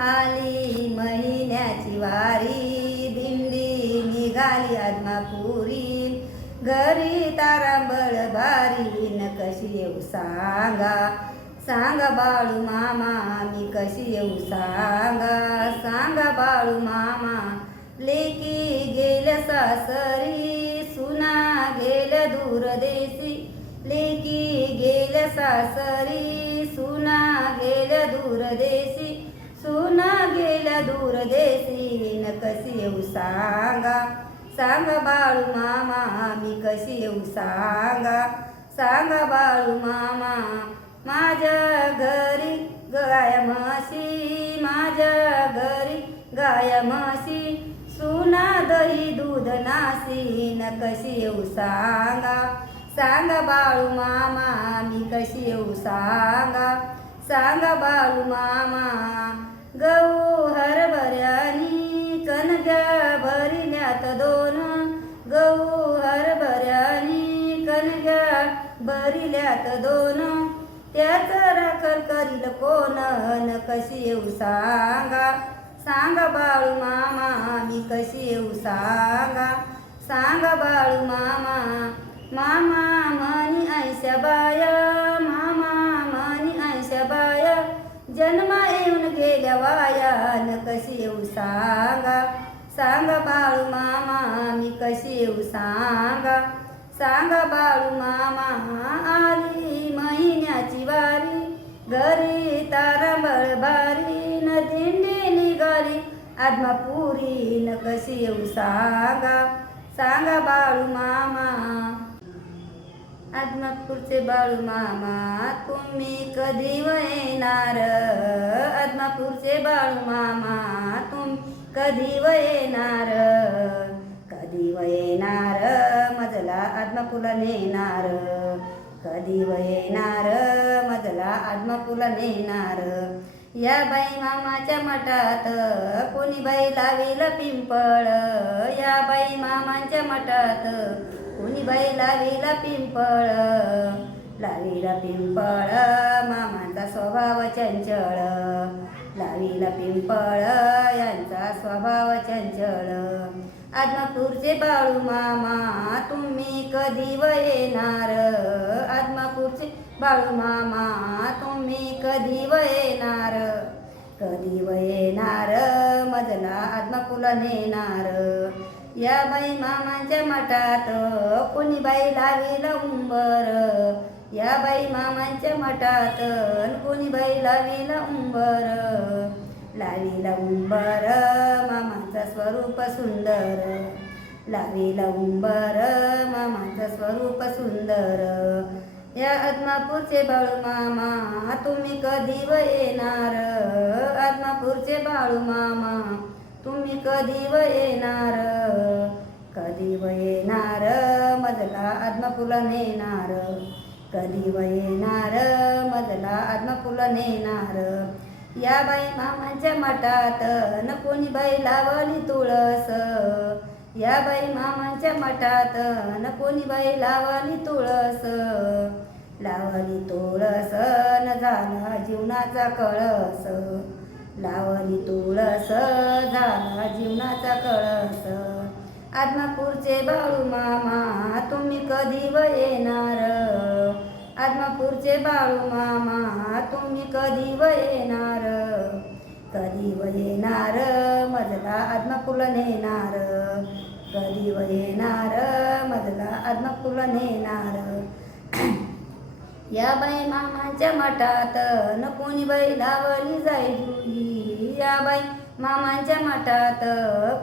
आली महिन्याची वारी, दिंडी निघाली आदमापुरी. घरी तारांबळ भारी, न कशी येऊ सांगा, सांगा बाळू मामा मी कशी येऊ सांगा, सांगा बाळू मामा. लेकी गेल्या सासरी, सुना गेल्या दूरदेशी. लेकी गेल्या सासरी, सुना गेल्या दूरदेशी. सुना गेल्या दूरदेशी, न कशी येऊ सांगा, सांगा बाळू मामा मी कशी येऊ सांगा, सांगा बाळू मामा. माझ्या घरी गाया म्हशी, माझ्या घरी गाया म्हशी. सुना दही दूध नासी, न कशी येऊ सांगा, सांगा बाळू मामा मी कशी येऊ सांगा, सांगा बाळू मामा. गहू हरभऱ्यानी कणग्या भरिल्यात दोन, गहू हरभऱ्यानी कणग्या भरिल्यात दोन. त्याच राखल करील कोण, न कशी येऊ सांगा, सांगा बाळू मामा मी कशी येऊ सांगा, सांगा बाळू मामा. मामा म्हणी ऐंश्या बाया, मामा म्हणी ऐंश्या बाया. जन्मा येऊन गेल्या वाया, न कशी येऊ सांगा, सांगा बाळू मामा मी कशी येऊ सांगा, सांगा बाळू मामा. आली महिन्याची वारी, घरी तारांबळ भारी. न दिंडी निघाली आदमापुरी, न कशी येऊ सांगा, सांगा बाळू मामा. आदमापूरचे बाळू मामा तुम्ही कधी येणार, आदमापूरचे बाळू मामा तुम्ही कधी येणार. कधी येणार मजला आदमापूरला नेणार, कधी येणार मजला आदमापूरला नेणार. या बाई मामाच्या मठात कोणी बाई लावील पिंपळ, या बाई मामाच्या मठात कोणी बाई लावीला पिंपळ. लावीला पिंपळ मामांचा स्वभाव चंचळ, लावीला पिंपळ यांचा स्वभाव चंचळ. आदमापूरचे बाळू मामा तुम्ही कधी येणार, आदमापूरचे बाळू मामा तुम्ही कधी येणार. कधी येणार मजला आदमापूरला नेणार. या बाई मामांच्या मठात कोणी बाई लावील उंबर, या बाई मामांच्या मठात कोणी बाई लावील उंबर. लावीला उंबर मामांचा स्वरूप सुंदर, लावीला उंबर मामांचा स्वरूप सुंदर. या आदमापूरचे बाळू मामा तुम्ही कधी येणार, आदमापूरचे बाळू मामा तुम्ही कधी येणार. कधी येणार मजला आदमापूरला नेणार, कधी येणार मजला आदमापूरला नेणार. या बाई मामांच्या मठात न कोणी बाई लावली तुळस, या बाई मामांच्या मठात न कोणी बाई लावली तुळस. लावली तुळस न झाला जीवनाचा कळस, लावली तुळस झाला जीवनाचा कळस. आदमापूरचे बाळू मामा तुम्ही कधी येणार, आदमापूरचे बाळू मामा तुम्ही कधी येणार. कधी येणार मजला आदमापूरला नेणार, कधी येणार मजला आदमापूरला नेणार. या बाई मामांच्या मठात न कोणी बाई लावली जाई जुई, या बाई मामांच्या मठात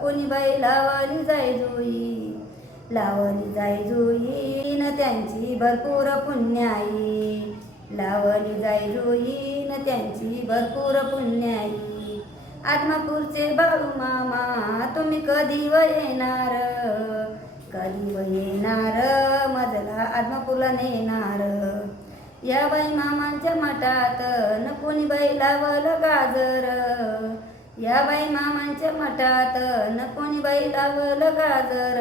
कोणी बाई लावली जाई जुई. लावली जाई जुई न त्यांची भरपूर पुण्याई, लावली जाई जुई न त्यांची भरपूर पुण्याई. आदमापूरचे बाळू मामा तुम्ही कधी येणार, कधी येणार मजला आदमापूरला नेणार. या बाई मामांच्या मठात न कोणी बाई लावल गाजर, या बाई मामांच्या मठात न कोणी बाई लावल गाजर.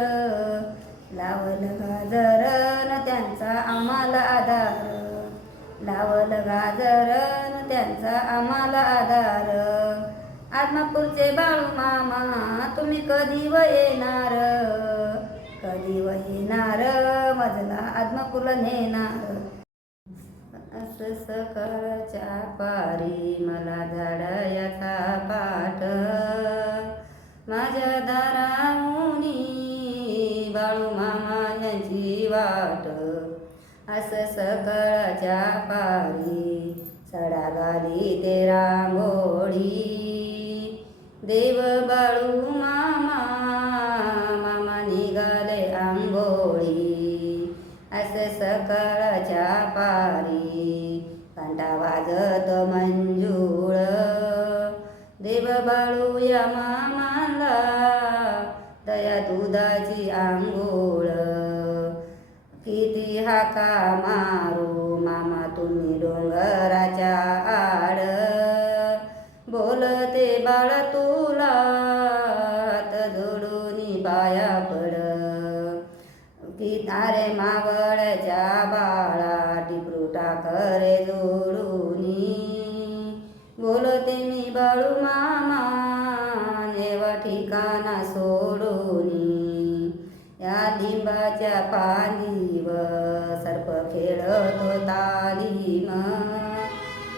लावल गाजर न त्यांचा आम्हाला आधार, लावल गाजर न त्यांचा आम्हाला आधार. आदमापूरचे बाळू मामा तुम्ही कधी व येणार, कधी व येणार, मजला आदमापूरला नेणार. असं सकाळच्या पारी मला झाडायाचा पाठ, माझ्या दाराऊनी बाळू मामा यांची वाट. असं सकाळच्या पारी सडा गाली ते रांगोळी, देव बाळू मामा मामा निघाले आंघोळी. असं सकाळच्या पारी घंटा वाजत मंजूळ, देव बाळू या मामाला दया दुधाची आंघोळ. किती हाका मारू मामा तुम्ही डोंगराच्या आड, बोलते बाळ तुला हात जोडून पाया पड. किनारे मावळच्या बाळा टिपरू टाकरे जोडूनी, बोलते मी बाळू मामा नेवा ठिकाणा सोडूनी. या लिंबाच्या पालीवर सर्प खेळतो तालीम,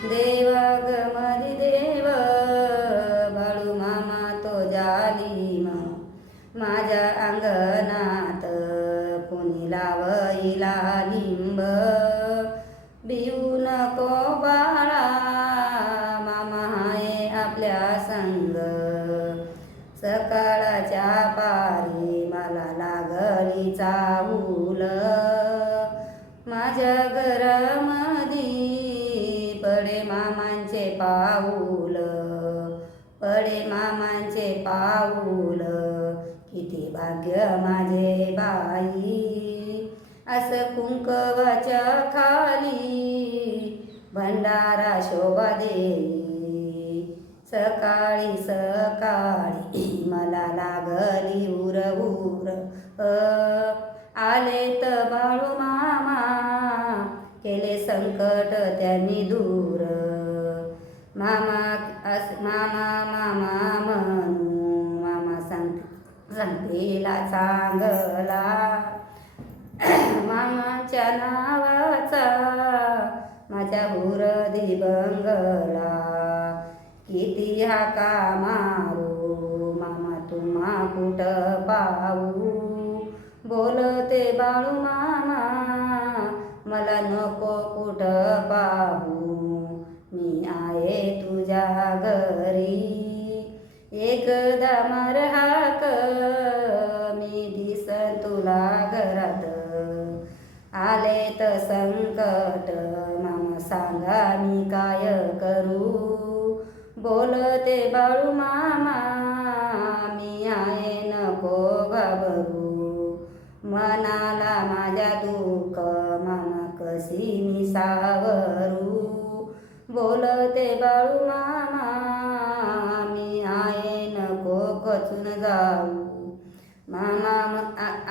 देवा ग मरी देव बाळू मामा तो जालीम. माझ्या अंगणात कुणी लावईला लिंब, भिऊ नको बाळा मामा आहे आपल्या संग. सकाळच्या पारी मला लागली चाहूल, माझ्या घरामधी पडे मामांचे पाऊल, पडे मामांचे पाऊल. किती भाग्य माझे बाई असं कुंकवाच्या खाली भंडारा शोभा देई. सकाळी सकाळी मला लागली उर आले तर बाळू मामा केले संकट त्यांनी दूर. मामा मामा मामा म्हणू मामा सांगतेला चांगला, मामाच्या नावाचा माझ्या हुरदी बंगला. किती हाका मारू मामा तुम्हा कुठं पाहू, बोलते बाळू मामा मला नको कुठं पाहू. मी आहे तुझ्या घरी एकदा मार हाक, मी दिसन तुला घरात. आले तर संकट मामा सांगा मी काय करू, बोलते बाळू मामा मी आहे नको घाबरू. मनाला माझ्या दुःख मामा कशी मी सावरू, बोलते बाळू मामा मी आहे नको खचून जाऊ. मामा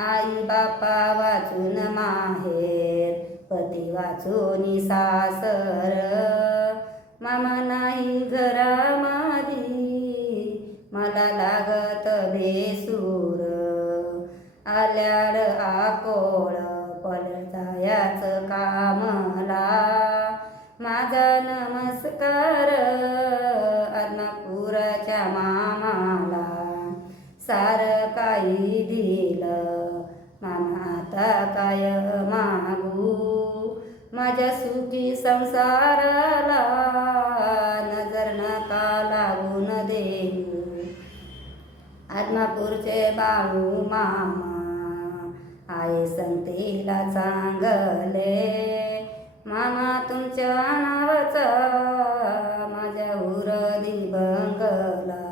आई बापा वाचून माहेर, पती वाचून सासर, मामा नाही घरामधी मला लागत बेसूर. आल्याड आकोळ पलटायाच कामला, माझा नमस्कार आदमापुराच्या मामाला. सार काही दिलं मामा आता काय मागू, माझ्या सुखी संसाराला नजर नका लागून देऊ. आदमापूरचे बाळू मामा आहे संगतीला चांगले, मामा तुमच्या नावाचा माझ्या हुरदी बंगला.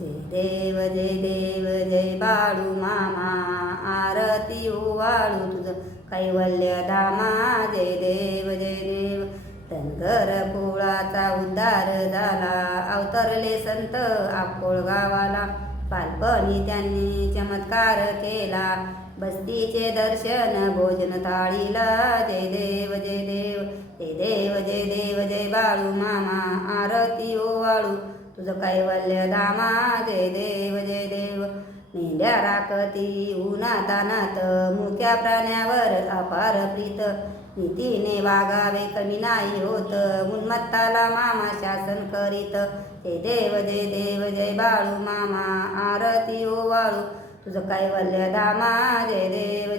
जय देव जय बाळू मामा, आरती ओवाळू तुझं कैवल्य धामा. जय देव धनगर कुळाचा उद्धार झाला, अवतरले संत अक्कोळ गावाला. बालपणी त्यांनी चमत्कार केला, बस्तीचे दर्शन भोजन थाळीला. जय देव जय देव जय बाळू मामा आरती ओवाळू तुझं कैवल्य धामा जय देव मेंढ्या राखती उन्हातानात मुक्या प्राण्यावर अपार प्रीत नीतीने वागावे कमी नाही होत उन्मत्ताला मामा शासन करीत जय देव जय बाळू मामा आरती ओवाळू तुझं कैवल्य धामा जय देव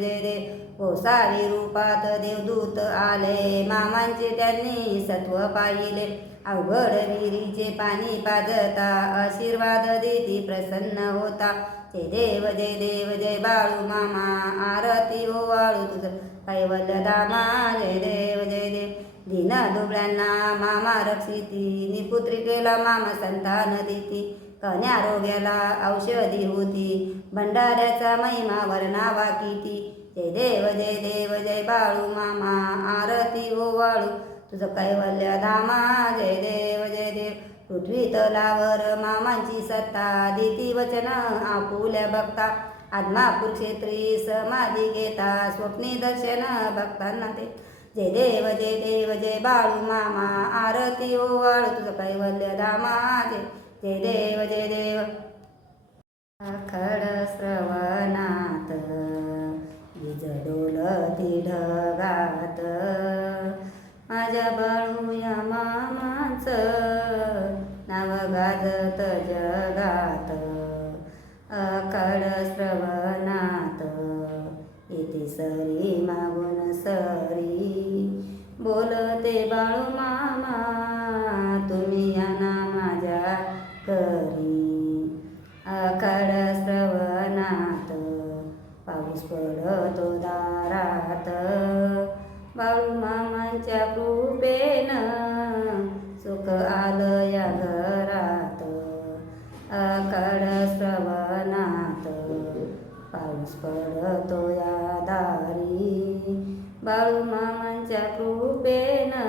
गोसावी रूपात देवदूत आले मामांचे त्यांनी सत्व पाहिले अवघड विहिरीचे पाणी पाजता आशीर्वाद देती प्रसन्न होता जय देव जय बाळू मामा आरती ओवाळू तुझं कैवल्य धामा जय देव दीन दुबळ्यांना मामा रक्षिती निपुत्रिकेला मामा संतान देती कन्या रोग्याला औषधी होती भंडाऱ्याचा महिमा वर्णावा किती जय देव जय बाळू मामा आरती ओवाळू तुझं कैवल्य धामा जय देव पृथ्वी तलावर मामांची सत्ता देती वचन आपुल्या बघता आदमापूर क्षेत्री समाधी घेता स्वप्नी दर्शन भक्तांना ते जय देव जय बाळू मामा आरती ओवाळू तुझं कैवल्य धामा जय देव आखड श्रवणात वीज डोलती ढगात माझ्या बाळूया मामाचं नाव गाजत जगात आखड श्रवणात येते सरी मागून सरी बोलते बाळू मामा तुम्ही या ना माझ्या करी आखाड श्रवणात पाऊस पडतो दारात बाळू मामांच्या कृपेनं सुख आलं या घरात आखाड श्रवणात पाऊस पडतो या दारी बाळू मामांच्या कृपेनं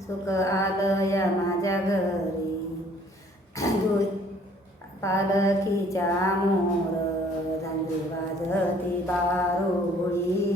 सुख आलं या माझ्या घरी पालखीच्या मोर झांजी वाजती बारुळी